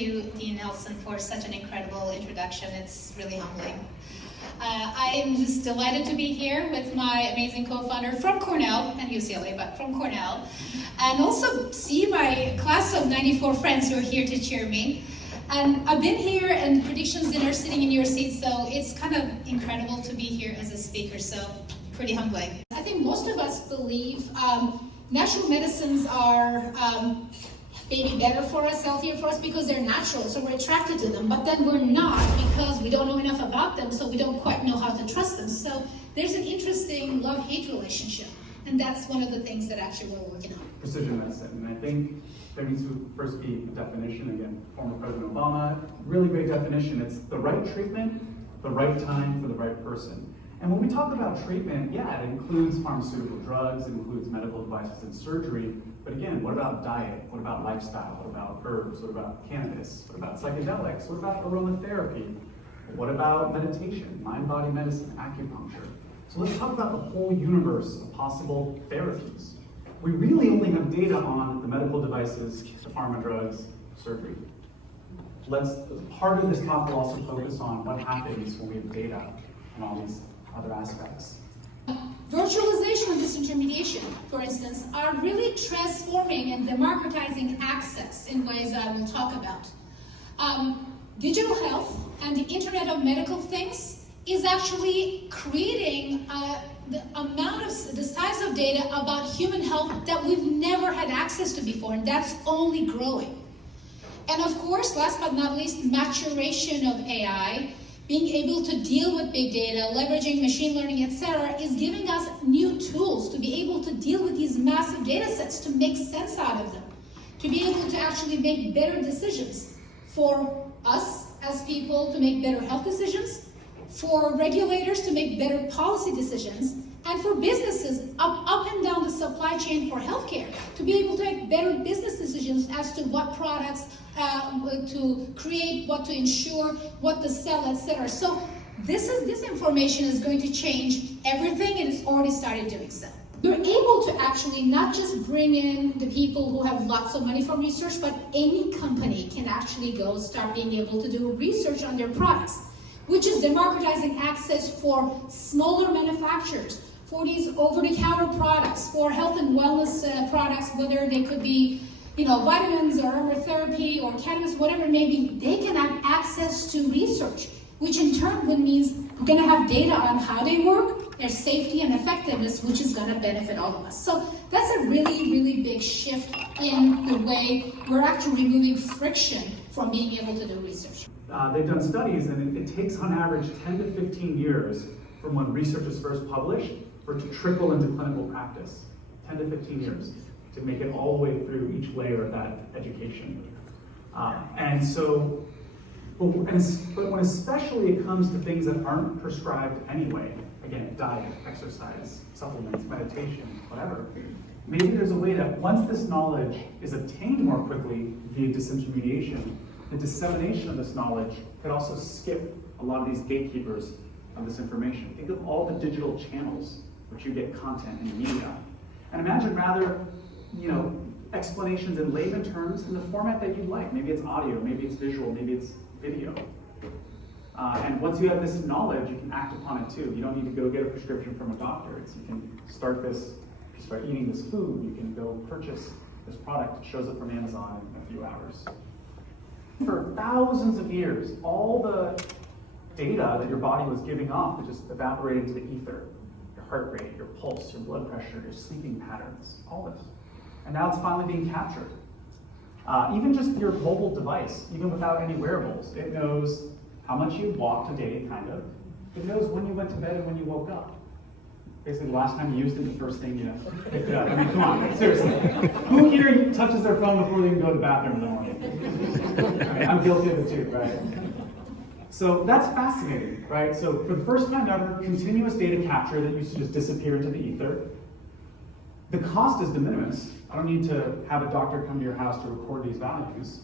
you, Dean Nelson, for such an incredible introduction. It's really humbling. I am just delighted to be here with my amazing co-founder from Cornell and UCLA, but from Cornell, and also see my class of 94 friends who are here to cheer me. And I've been here in Predictions Dinner sitting in your seat, so it's kind of incredible to be here as a speaker, so pretty humbling. I think most of us believe natural medicines are maybe better for us, healthier for us because they're natural, so we're attracted to them, but then we're not because we don't know enough about them, so we don't quite know how to trust them. So there's an interesting love-hate relationship, and that's one of the things that actually we're working on. Precision medicine, and I think there needs to first be a definition. Again, former President Obama, really great definition. It's the right treatment, the right time for the right person. And when we talk about treatment, yeah, it includes pharmaceutical drugs, it includes medical devices and surgery, but again, what about diet? What about lifestyle? What about herbs? What about cannabis? What about psychedelics? What about aromatherapy? What about meditation, mind-body medicine, acupuncture? So let's talk about the whole universe of possible therapies. We really only have data on the medical devices, the pharma drugs, surgery. Part of this talk will also focus on what happens when we have data and all these other aspects. Virtualization and disintermediation, for instance, are really transforming and democratizing access in ways that I will talk about. Digital health and the Internet of Medical Things is actually creating the size of data about human health that we've never had access to before, and that's only growing. And of course, last but not least, maturation of AI, being able to deal with big data, leveraging machine learning, etc., is giving us new tools to be able to deal with these massive data sets, to make sense out of them, to be able to actually make better decisions for us as people, to make better health decisions, for regulators to make better policy decisions, and for businesses up and down the supply chain for healthcare to be able to make better business decisions as to what products to create, what to insure, what to sell, etc. So this information is going to change everything, and it's already started doing so. You're able to actually not just bring in the people who have lots of money from research, but any company can actually go start being able to do research on their products, which is democratizing access for smaller manufacturers, for these over-the-counter products, for health and wellness products, whether they could be, vitamins or aromatherapy or cannabis, whatever it may be. They can have access to research, which in turn means we're going to have data on how they work, their safety and effectiveness, which is going to benefit all of us. So that's a really, really big shift in the way we're actually removing friction from being able to do research. They've done studies, and it takes on average 10 to 15 years from when research is first published for it to trickle into clinical practice. 10 to 15 years to make it all the way through each layer of that education. And so, but when especially it comes to things that aren't prescribed anyway, again, diet, exercise, supplements, meditation, whatever, maybe there's a way that once this knowledge is obtained more quickly via disintermediation, the dissemination of this knowledge could also skip a lot of these gatekeepers of this information. Think of all the digital channels which you get content in media. And imagine rather, explanations in layman terms in the format that you like. Maybe it's audio, maybe it's visual, maybe it's video. And once you have this knowledge, you can act upon it too. You don't need to go get a prescription from a doctor. You can start eating this food, you can go purchase this product. It shows up from Amazon in a few hours. For thousands of years, all the data that your body was giving off would just evaporate into the ether. Your heart rate, your pulse, your blood pressure, your sleeping patterns, all this. And now it's finally being captured. Even just your mobile device, even without any wearables, it knows how much you walked a day, kind of. It knows when you went to bed and when you woke up. Basically, the last time you used it, the first thing you picked it up. I mean, come on, seriously. Who here touches their phone before they even go to the bathroom in the morning? I mean, I'm guilty of it too, right? So that's fascinating, right? So for the first time ever, continuous data capture that used to just disappear into the ether. The cost is de minimis. I don't need to have a doctor come to your house to record these values.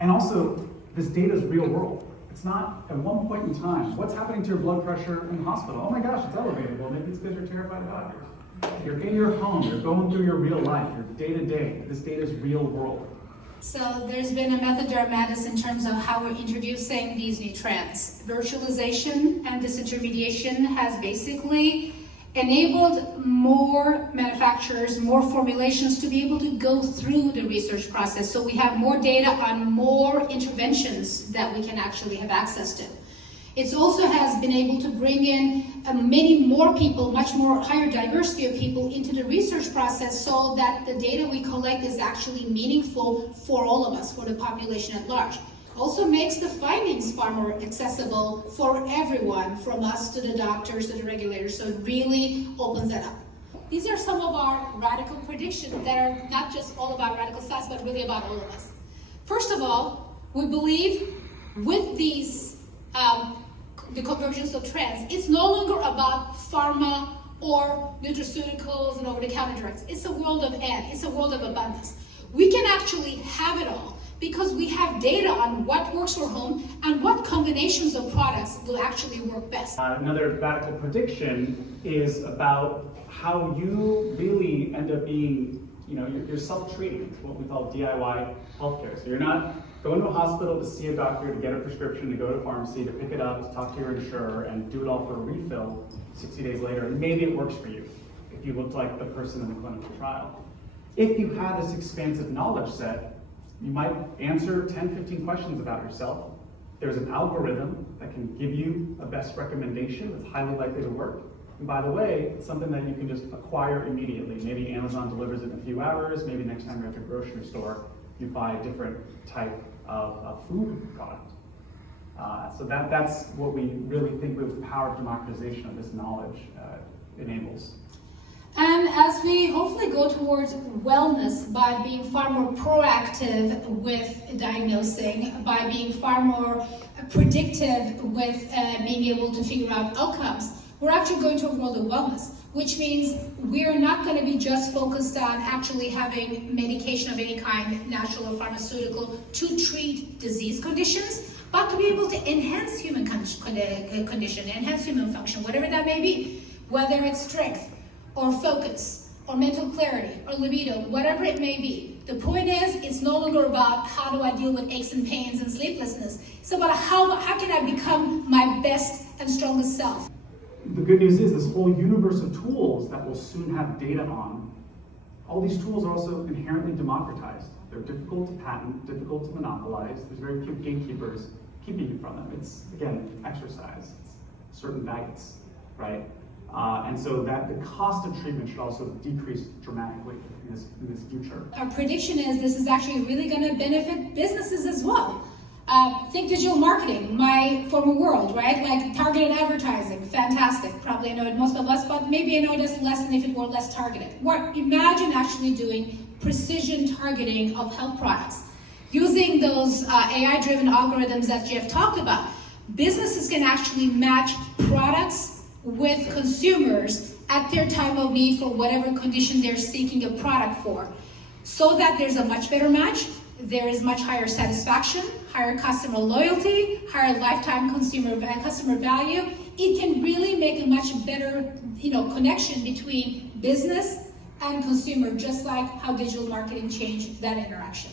And also, this data is real world. It's not at one point in time. What's happening to your blood pressure in the hospital? Oh my gosh, it's elevated. Well, maybe it's because you're terrified of doctors. You're in your home. You're going through your real life, your day-to-day. This data is real world. So there's been a method to our madness in terms of how we're introducing these new trends. Virtualization and disintermediation has basically enabled more manufacturers, more formulations to be able to go through the research process. So we have more data on more interventions that we can actually have access to. It also has been able to bring in many more people, much more higher diversity of people into the research process so that the data we collect is actually meaningful for all of us, for the population at large. Also makes the findings far more accessible for everyone, from us to the doctors to the regulators, so it really opens that up. These are some of our radical predictions that are not just all about radical science, but really about all of us. First of all, we believe with these the convergence of trends, it's no longer about pharma or nutraceuticals and over-the-counter drugs. It's a world of and, it's a world of abundance. We can actually have it all because we have data on what works for whom and what combinations of products will actually work best. Another radical prediction is about how you really end up being, you're self-treating, what we call DIY healthcare. So you're not going to a hospital to see a doctor, to get a prescription, to go to a pharmacy, to pick it up, to talk to your insurer, and do it all for a refill 60 days later. Maybe it works for you if you look like the person in the clinical trial. If you have this expansive knowledge set, you might answer 10, 15 questions about yourself. There's an algorithm that can give you a best recommendation that's highly likely to work. And by the way, it's something that you can just acquire immediately. Maybe Amazon delivers it in a few hours. Maybe next time you're at the grocery store, you buy a different type of food product. So that's what we really think with the power of democratization of this knowledge enables. And as we hopefully go towards wellness by being far more proactive with diagnosing, by being far more predictive with being able to figure out outcomes, we're actually going to a world of wellness, which means we're not going to be just focused on actually having medication of any kind, natural or pharmaceutical, to treat disease conditions, but to be able to enhance human condition, enhance human function, whatever that may be, whether it's strength or focus or mental clarity or libido, whatever it may be. The point is, it's no longer about how do I deal with aches and pains and sleeplessness. It's about how can I become my best and strongest self. The good news is this whole universe of tools that we'll soon have data on, all these tools are also inherently democratized. They're difficult to patent, difficult to monopolize. There's very few gatekeepers keeping you from them. It's, again, exercise, it's certain diets, right? And so that the cost of treatment should also decrease dramatically in this future. Our prediction is this is actually really going to benefit businesses as well. Think digital marketing, my former world, right? Like targeted advertising, fantastic. Probably annoyed most of us, but maybe annoyed us less than if it were less targeted. Imagine actually doing precision targeting of health products. Using those AI-driven algorithms that Jeff talked about, businesses can actually match products with consumers at their time of need for whatever condition they're seeking a product for, so that there's a much better match. There is much higher satisfaction, higher customer loyalty, higher lifetime customer value. It can really make a much better, connection between business and consumer, just like how digital marketing changed that interaction.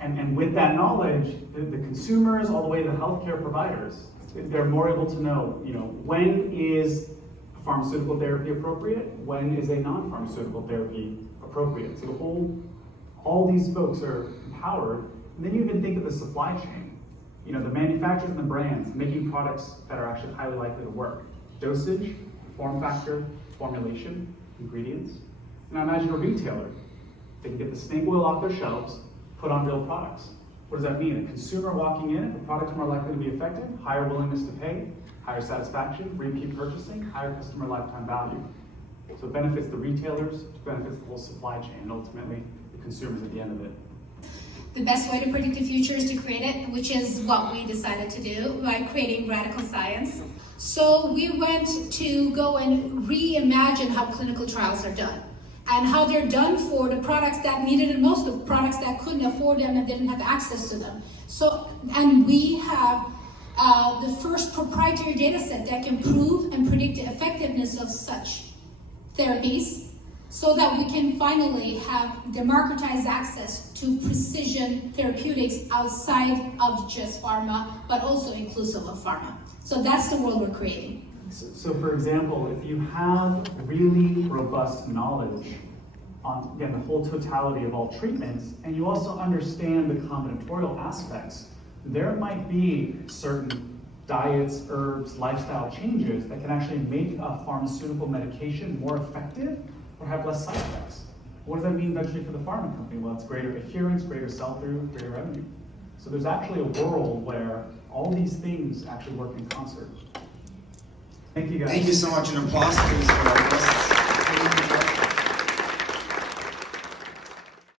And with that knowledge, the consumers all the way to the healthcare providers, they're more able to know, when is a pharmaceutical therapy appropriate, when is a non-pharmaceutical therapy appropriate. So all these folks are empowered. And then you even think of the supply chain. The manufacturers and the brands making products that are actually highly likely to work. Dosage, form factor, formulation, ingredients. Now imagine a retailer. They can get the snake oil off their shelves, put on real products. What does that mean? A consumer walking in, if the product's more likely to be effective, higher willingness to pay, higher satisfaction, repeat purchasing, higher customer lifetime value. So it benefits the retailers, it benefits the whole supply chain, and ultimately the consumers at the end of it. The best way to predict the future is to create it, which is what we decided to do by creating Radicle Science. So we went to go and reimagine how clinical trials are done and how they're done for the products that needed it most, the products that couldn't afford them and didn't have access to them. And we have the first proprietary data set that can prove and predict the effectiveness of such therapies so that we can finally have democratized access to precision therapeutics outside of just pharma, but also inclusive of pharma. So that's the world we're creating. So for example, if you have really robust knowledge on, again, the whole totality of all treatments, and you also understand the combinatorial aspects, there might be certain diets, herbs, lifestyle changes that can actually make a pharmaceutical medication more effective or have less side effects. What does that mean eventually for the pharma company? Well, it's greater adherence, greater sell-through, greater revenue. So there's actually a world where all these things actually work in concert. Thank you, guys. Thank you so much. An applause, please, for our guests.